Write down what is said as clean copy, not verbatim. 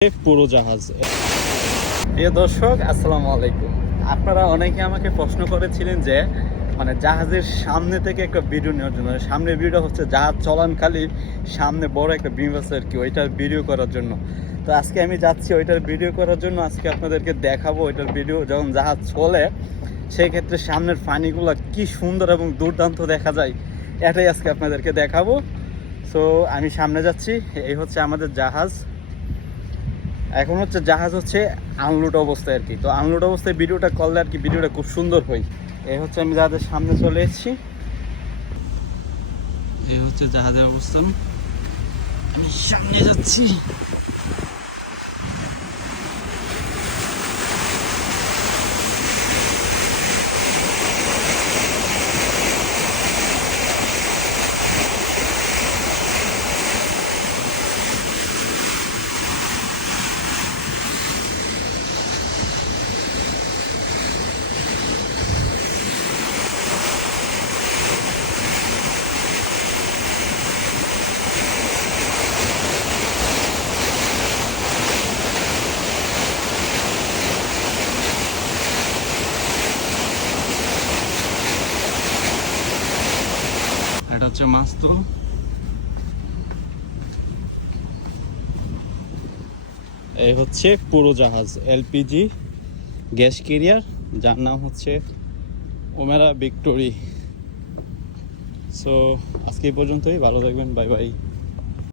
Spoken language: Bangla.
পুরো জাহাজ। প্রিয় দর্শক, আসসালামু আলাইকুম। আপনারা অনেকে আমাকে প্রশ্ন করেছিলেন যে মানে জাহাজের সামনে থেকে একটা ভিডিও নেওয়ার জন্য। সামনের ভিডিও হচ্ছে জাহাজ চলানকালী সামনে বড় একটা বিম আছে আর কি, ওইটার ভিডিও করার জন্য। তো আজকে আমি যাচ্ছি ওইটার ভিডিও করার জন্য। আজকে আপনাদেরকে দেখাবো ওইটার ভিডিও যখন জাহাজ চলে, সেই ক্ষেত্রে সামনের পানিগুলো কি সুন্দর এবং দুর্দান্ত দেখা যায়, এটাই আজকে আপনাদেরকে দেখাবো। সো আমি সামনে যাচ্ছি, এই হচ্ছে আমাদের জাহাজ। এখন হচ্ছে জাহাজ হচ্ছে আনলোড অবস্থায় আর কি। তো আনলোড অবস্থায় ভিডিওটা করলে আর কি ভিডিওটা খুব সুন্দর হয়। এই হচ্ছে আমি জাহাজের সামনে চলে এসেছি, এই হচ্ছে জাহাজের অবস্থান। আমি সামনে যাচ্ছি। এটা হচ্ছে মাস্তুল। এই হচ্ছে পুরো জাহাজ, এলপিজি গ্যাস ক্যারিয়ার, যার নাম হচ্ছে ওমেরা ভিক্টোরি। সো আজকে এই পর্যন্তই, ভালো থাকবেন, বাই বাই।